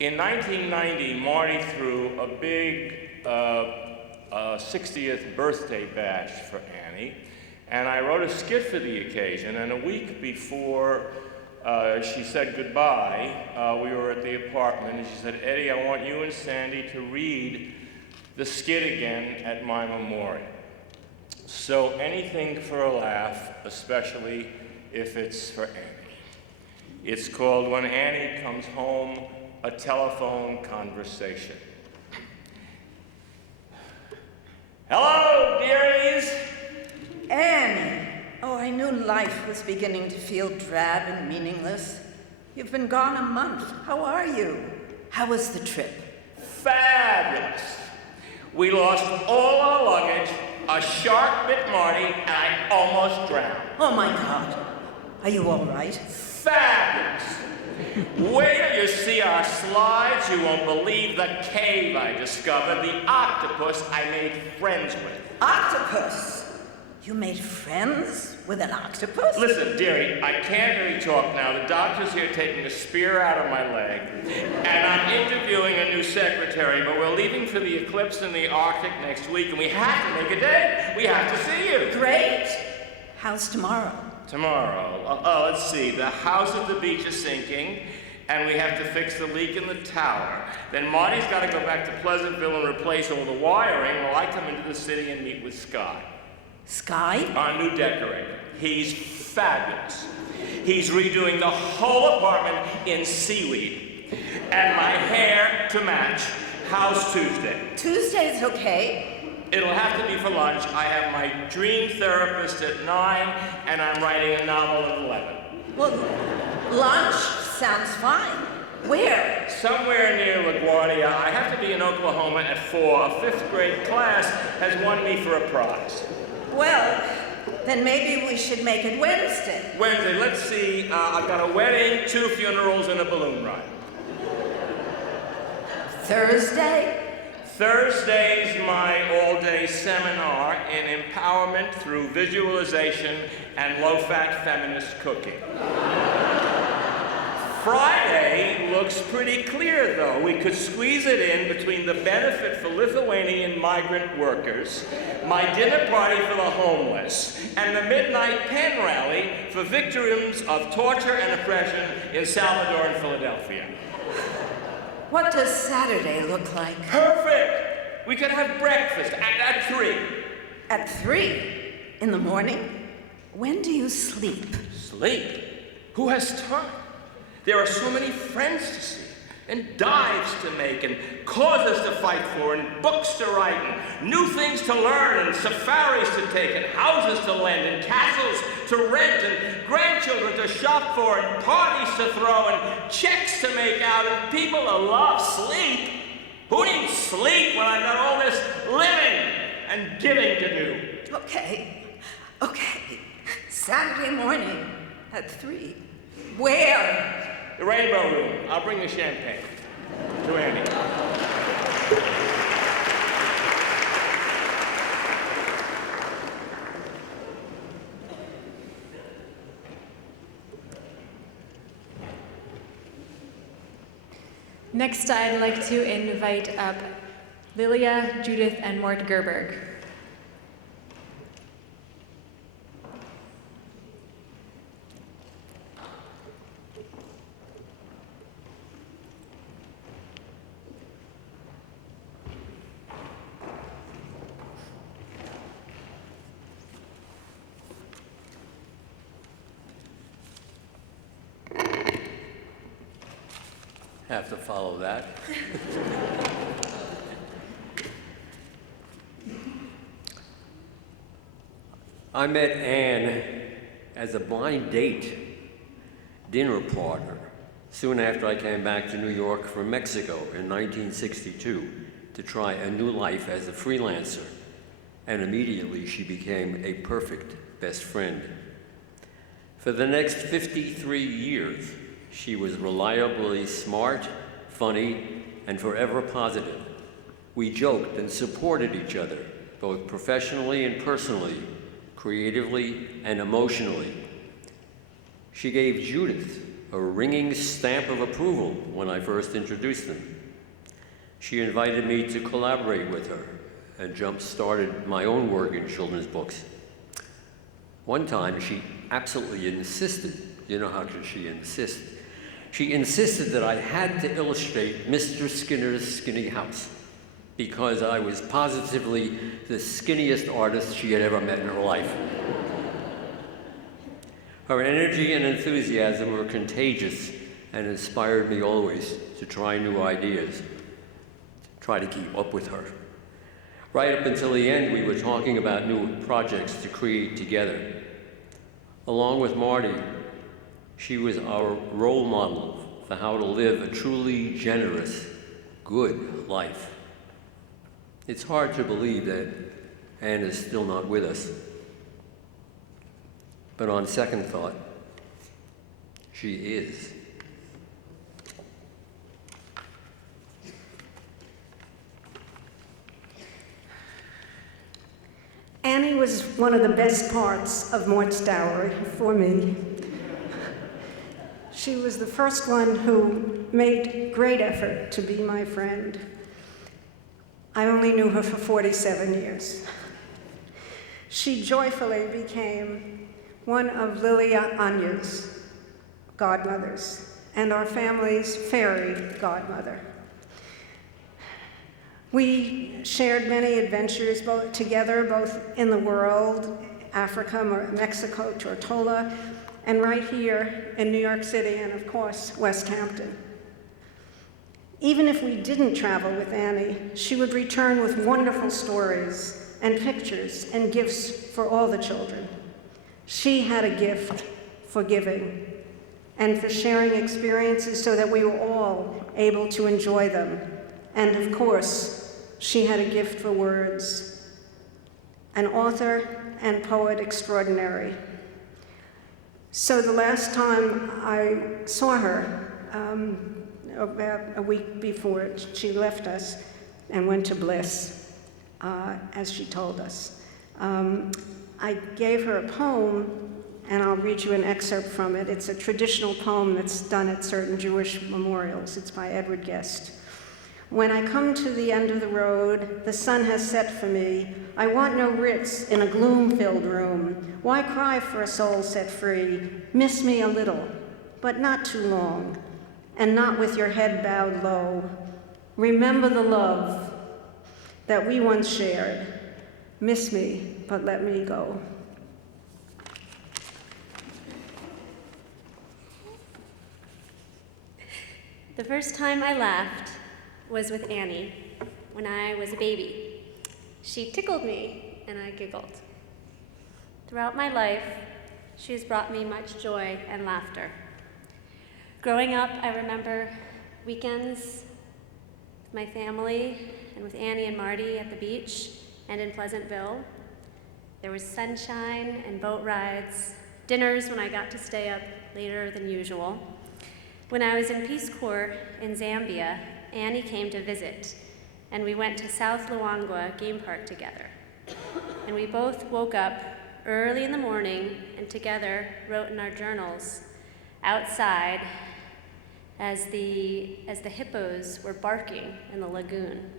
In 1990, Marty threw a big 60th birthday bash for Annie, and I wrote a skit for the occasion, and a week before she said goodbye, we were at the apartment, and she said, Eddie, I want you and Sandy to read the skit again at my memorial. So anything for a laugh, especially if it's for Annie. It's called When Annie Comes Home, a Telephone Conversation. Hello, dearies! Annie! Oh, I knew life was beginning to feel drab and meaningless. You've been gone a month. How are you? How was the trip? Fabulous! We lost all our luggage, a shark bit Marty, and I almost drowned. Oh my God. Are you all right? Fabulous! Wait till you see our slides. You won't believe the cave I discovered, the octopus I made friends with. Octopus? You made friends with an octopus? Listen, dearie, I can't really talk now. The doctor's here taking a spear out of my leg, and I'm interviewing a new secretary, but we're leaving for the eclipse in the Arctic next week, and we have to make a date. We have to see you. Great. How's tomorrow? Tomorrow? Let's see. The house at the beach is sinking, and we have to fix the leak in the tower. Then Marty's got to go back to Pleasantville and replace all the wiring while I come into the city and meet with Scott. Sky? Our new decorator. He's fabulous. He's redoing the whole apartment in seaweed. And my hair to match. How's Tuesday? Tuesday's okay. It'll have to be for lunch. I have my dream therapist at 9, and I'm writing a novel at 11. Well, lunch sounds fine. Where? Somewhere near LaGuardia. I have to be in Oklahoma at 4. A 5th grade class has won me for a prize. Well, then maybe we should make it Wednesday. Wednesday, let's see. I've got a wedding, 2 funerals, and a balloon ride. Thursday? Thursday's my all-day seminar in empowerment through visualization and low-fat feminist cooking. Friday looks pretty clear, though. We could squeeze it in between the benefit for Lithuanian migrant workers, my dinner party for the homeless, and the midnight pen rally for victims of torture and oppression in Salvador and Philadelphia. What does Saturday look like? Perfect! We could have breakfast at 3. At 3? In the morning? When do you sleep? Sleep? Who has time? There are so many friends to see, and dives to make, and causes to fight for, and books to write, and new things to learn, and safaris to take, and houses to lend, and castles to rent, and grandchildren to shop for, and parties to throw, and checks to make out, and people to love. Sleep? Who needs sleep when I've got all this living and giving to do? Okay. Saturday morning at 3. Where? The Rainbow Room. I'll bring the champagne. To Annie. Next, I'd like to invite up Lillia, Judith, and Mort Gerberg. Have to follow that. I met Anne as a blind date dinner partner soon after I came back to New York from Mexico in 1962 to try a new life as a freelancer, and immediately she became a perfect best friend. For the next 53 years, she was reliably smart, funny, and forever positive. We joked and supported each other, both professionally and personally, creatively and emotionally. She gave Judith a ringing stamp of approval when I first introduced them. She invited me to collaborate with her and jump-started my own work in children's books. One time, she absolutely insisted, you know how could she insist? She insisted that I had to illustrate Mr. Skinner's skinny house because I was positively the skinniest artist she had ever met in her life. Her energy and enthusiasm were contagious and inspired me always to try new ideas, try to keep up with her. Right up until the end, we were talking about new projects to create together. Along with Marty, she was our role model for how to live a truly generous, good life. It's hard to believe that Anne is still not with us. But on second thought, she is. Annie was one of the best parts of Mort's dowry for me. She was the first one who made great effort to be my friend. I only knew her for 47 years. She joyfully became one of Lillia Anya's godmothers and our family's fairy godmother. We shared many adventures together, both in the world, Africa, Mexico, Tortola, and right here in New York City, and of course, West Hampton. Even if we didn't travel with Annie, she would return with wonderful stories and pictures and gifts for all the children. She had a gift for giving and for sharing experiences so that we were all able to enjoy them. And of course, she had a gift for words, an author and poet extraordinary. So the last time I saw her, about a week before she left us and went to Bliss, as she told us, I gave her a poem, and I'll read you an excerpt from it. It's a traditional poem that's done at certain Jewish memorials. It's by Edward Guest. When I come to the end of the road, the sun has set for me. I want no Ritz in a gloom-filled room. Why cry for a soul set free? Miss me a little, but not too long, and not with your head bowed low. Remember the love that we once shared. Miss me, but let me go. The first time I laughed was with Annie when I was a baby. She tickled me and I giggled. Throughout my life, she has brought me much joy and laughter. Growing up, I remember weekends with my family and with Annie and Marty at the beach and in Pleasantville. There was sunshine and boat rides, dinners when I got to stay up later than usual. When I was in Peace Corps in Zambia, Annie came to visit, and we went to South Luangwa Game Park together. And we both woke up early in the morning and together wrote in our journals outside as the hippos were barking in the lagoon.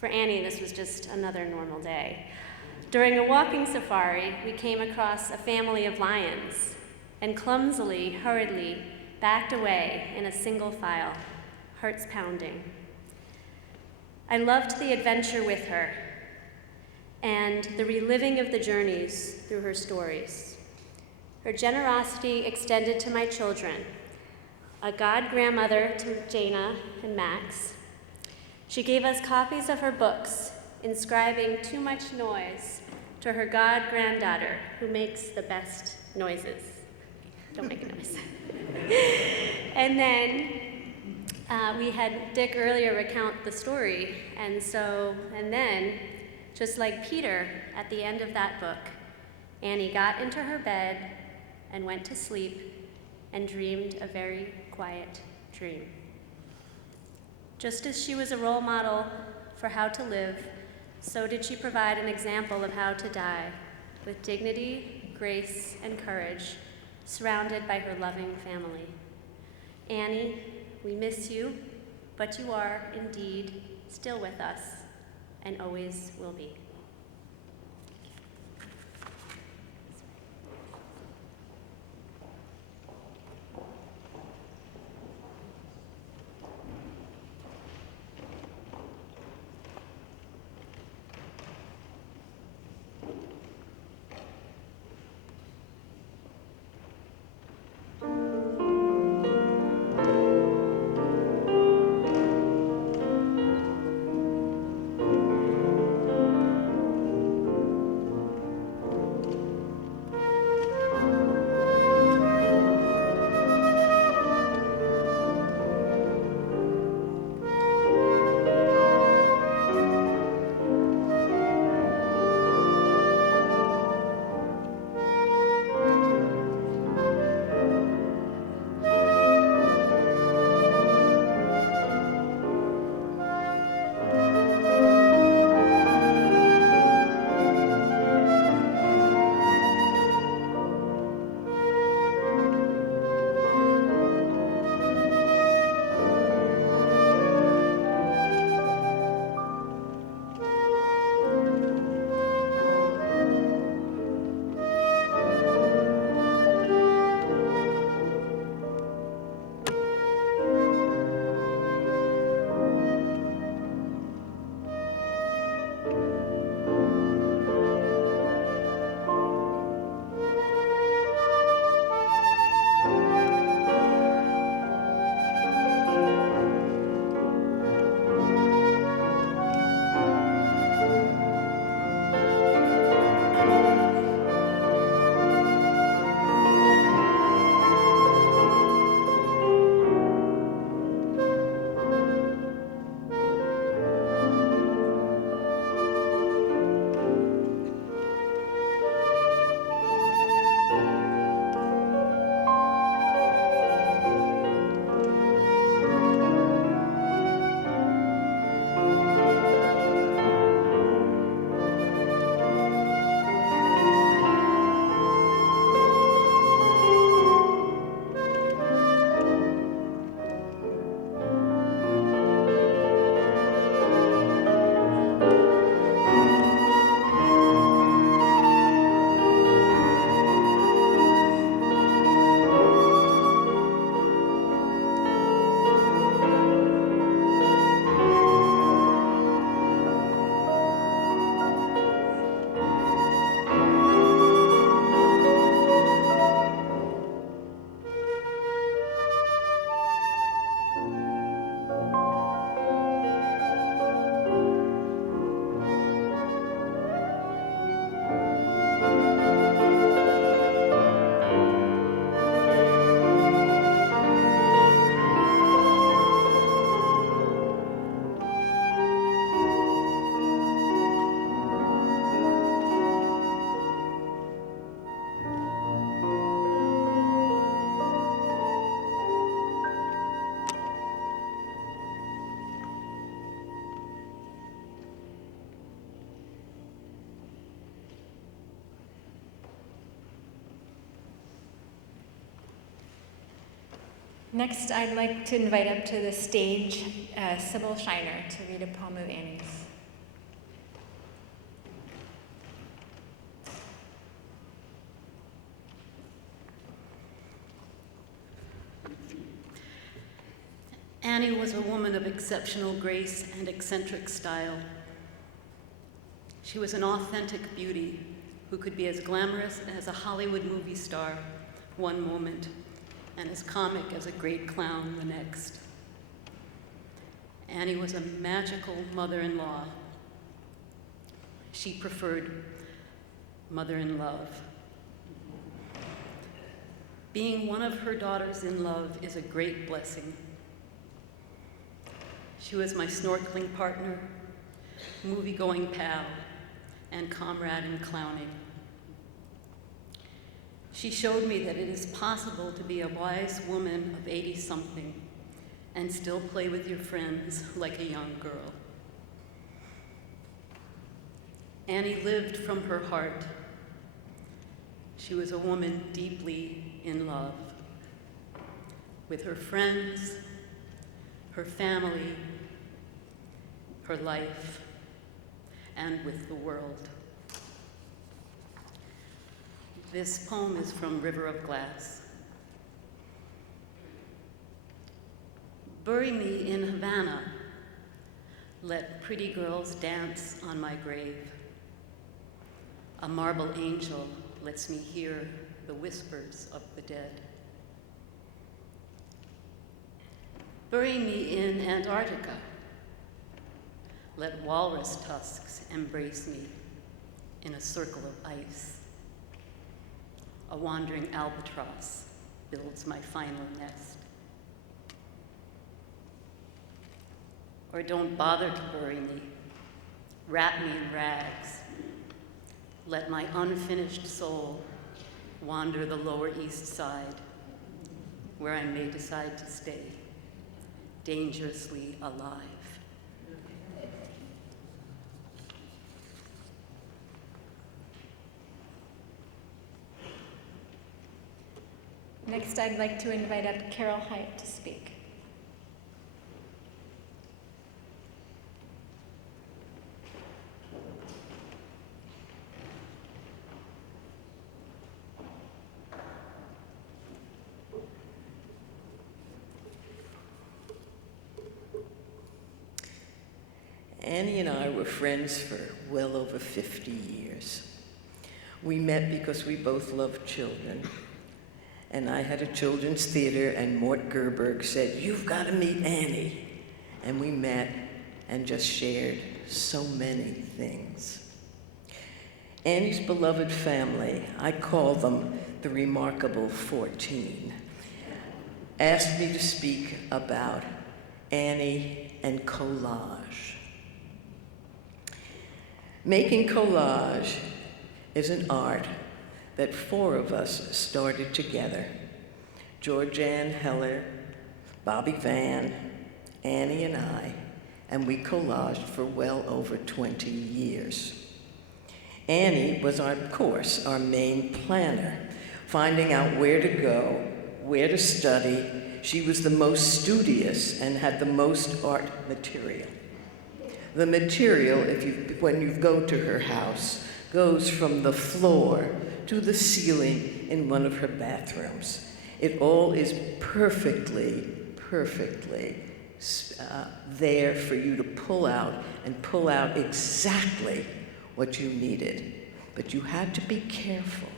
For Annie, this was just another normal day. During a walking safari, we came across a family of lions and clumsily, hurriedly backed away in a single file, hearts pounding. I loved the adventure with her and the reliving of the journeys through her stories. Her generosity extended to my children, a god-grandmother to Jaina and Max. She gave us copies of her books, inscribing too much noise to her god-granddaughter, who makes the best noises. Don't make a noise. And then we had Dick earlier recount the story, and then, just like Peter at the end of that book, Annie got into her bed and went to sleep and dreamed a very quiet dream. Just as she was a role model for how to live, so did she provide an example of how to die with dignity, grace, and courage, surrounded by her loving family. Annie, we miss you, but you are indeed still with us and always will be. Next, I'd like to invite up to the stage Sybil Scheiner to read a poem of Annie's. Annie was a woman of exceptional grace and eccentric style. She was an authentic beauty who could be as glamorous as a Hollywood movie star one moment and as comic as a great clown the next. Annie was a magical mother-in-law. She preferred mother-in-love. Being one of her daughters in love is a great blessing. She was my snorkeling partner, movie-going pal, and comrade in clowning. She showed me that it is possible to be a wise woman of 80-something and still play with your friends like a young girl. Annie lived from her heart. She was a woman deeply, in love with her friends, her family, her life, and with the world. This poem is from River of Glass. Bury me in Havana. Let pretty girls dance on my grave. A marble angel lets me hear the whispers of the dead. Bury me in Antarctica. Let walrus tusks embrace me in a circle of ice. A wandering albatross builds my final nest. Or don't bother to bury me. Wrap me in rags. Let my unfinished soul wander the Lower East Side, where I may decide to stay, dangerously alive. Next, I'd like to invite up Carole Hyatt to speak. Annie and I were friends for well over 50 years. We met because we both loved children. And I had a children's theater, and Mort Gerberg said, "You've got to meet Annie." And we met and just shared so many things. Annie's beloved family, I call them the Remarkable 14, asked me to speak about Annie and collage. Making collage is an art that 4 of us started together. Georgianne Heller, Bobby Van, Annie and I, and we collaged for well over 20 years. Annie was, of course, our main planner, finding out where to go, where to study. She was the most studious and had the most art material. The material, when you go to her house, goes from the floor to the ceiling in one of her bathrooms. It all is perfectly there for you to pull out exactly what you needed. But you had to be careful,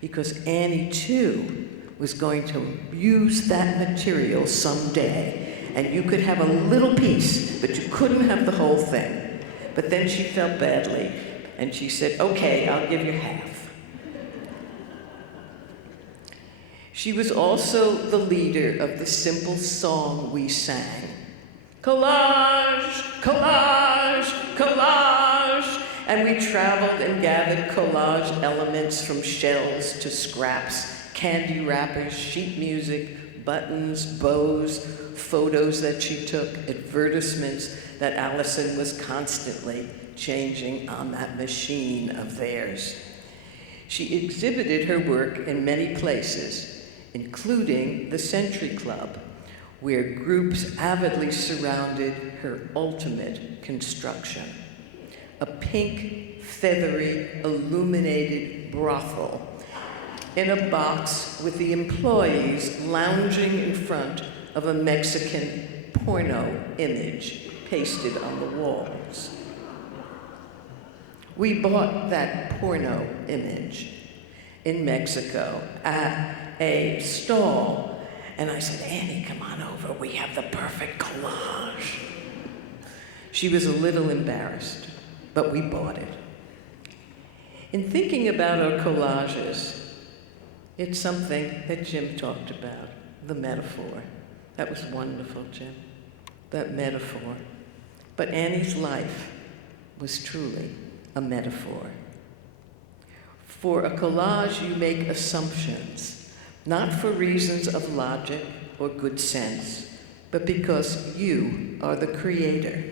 because Annie, too, was going to use that material someday, and you could have a little piece, but you couldn't have the whole thing. But then she felt badly, and she said, "Okay, I'll give you half." She was also the leader of the simple song we sang. Collage, collage, collage. And we traveled and gathered collage elements from shells to scraps, candy wrappers, sheet music, buttons, bows, photos that she took, advertisements that Allison was constantly changing on that machine of theirs. She exhibited her work in many places, including the Century Club, where groups avidly surrounded her ultimate construction. A pink, feathery, illuminated brothel in a box with the employees lounging in front of a Mexican porno image pasted on the walls. We bought that porno image in Mexico at a stall, and I said, "Annie, come on over, we have the perfect collage." She was a little embarrassed, but we bought it. In thinking about our collages, it's something that Jim talked about, the metaphor. That was wonderful, Jim, that metaphor. But Annie's life was truly a metaphor. For a collage, you make assumptions, not for reasons of logic or good sense, but because you are the creator.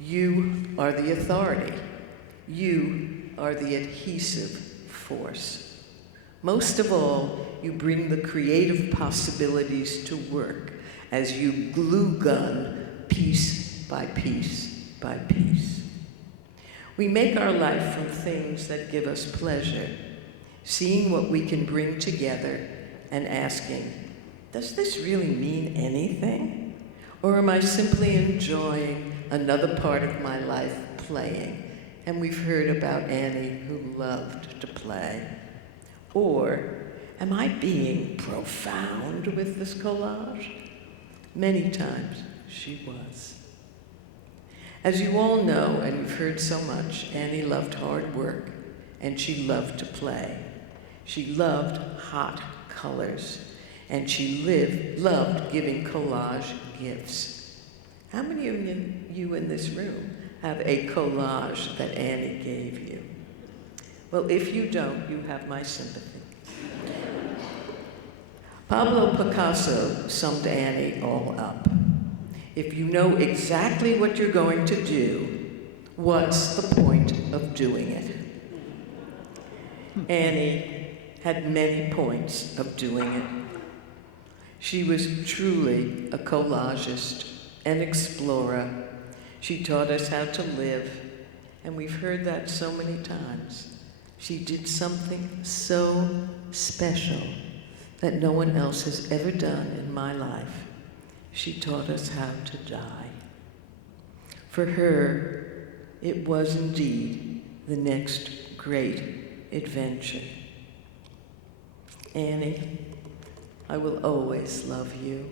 You are the authority. You are the adhesive force. Most of all, you bring the creative possibilities to work as you glue gun piece by piece by piece. We make our life from things that give us pleasure, seeing what we can bring together and asking, does this really mean anything? Or am I simply enjoying another part of my life playing? And we've heard about Annie who loved to play. Or am I being profound with this collage? Many times she was. As you all know, and you've heard so much, Annie loved hard work, and she loved to play. She loved hot colors, and she loved giving collage gifts. How many of you in this room have a collage that Annie gave you? Well, if you don't, you have my sympathy. Pablo Picasso summed Annie all up. If you know exactly what you're going to do, what's the point of doing it? Annie had many points of doing it. She was truly a collagist, an explorer. She taught us how to live, and we've heard that so many times. She did something so special that no one else has ever done in my life. She taught us how to die. For her, it was indeed the next great adventure. Annie, I will always love you.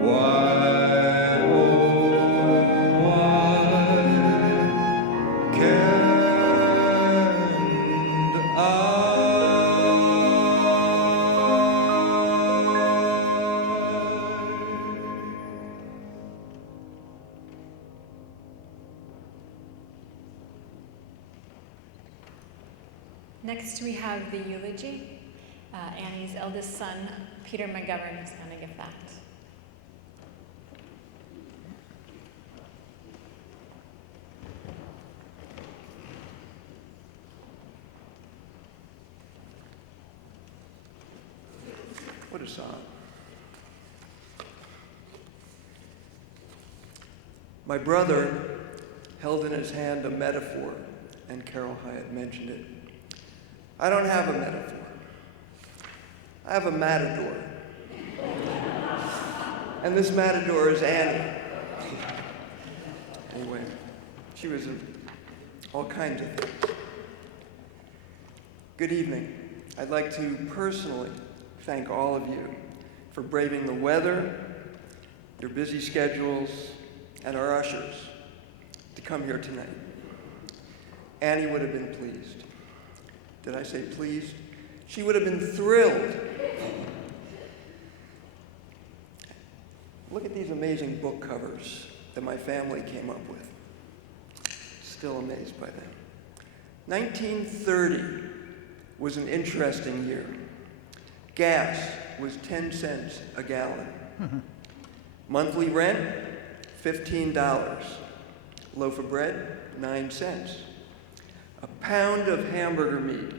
Why, oh, why can't Next, we have the eulogy. Annie's eldest son, Peter McGovern, is going to give that. What a song. My brother held in his hand a metaphor, and Carole Hyatt mentioned it. I don't have a metaphor. I have a matador. And this matador is Annie. Anyway, she was all kinds of things. Good evening. I'd like to personally thank all of you for braving the weather, your busy schedules, and our ushers to come here tonight. Annie would have been pleased. Did I say pleased? She would have been thrilled. Look at these amazing book covers that my family came up with. Still amazed by them. 1930 was an interesting year. Gas was 10 cents a gallon. Monthly rent, $15. Loaf of bread, 9 cents. A pound of hamburger meat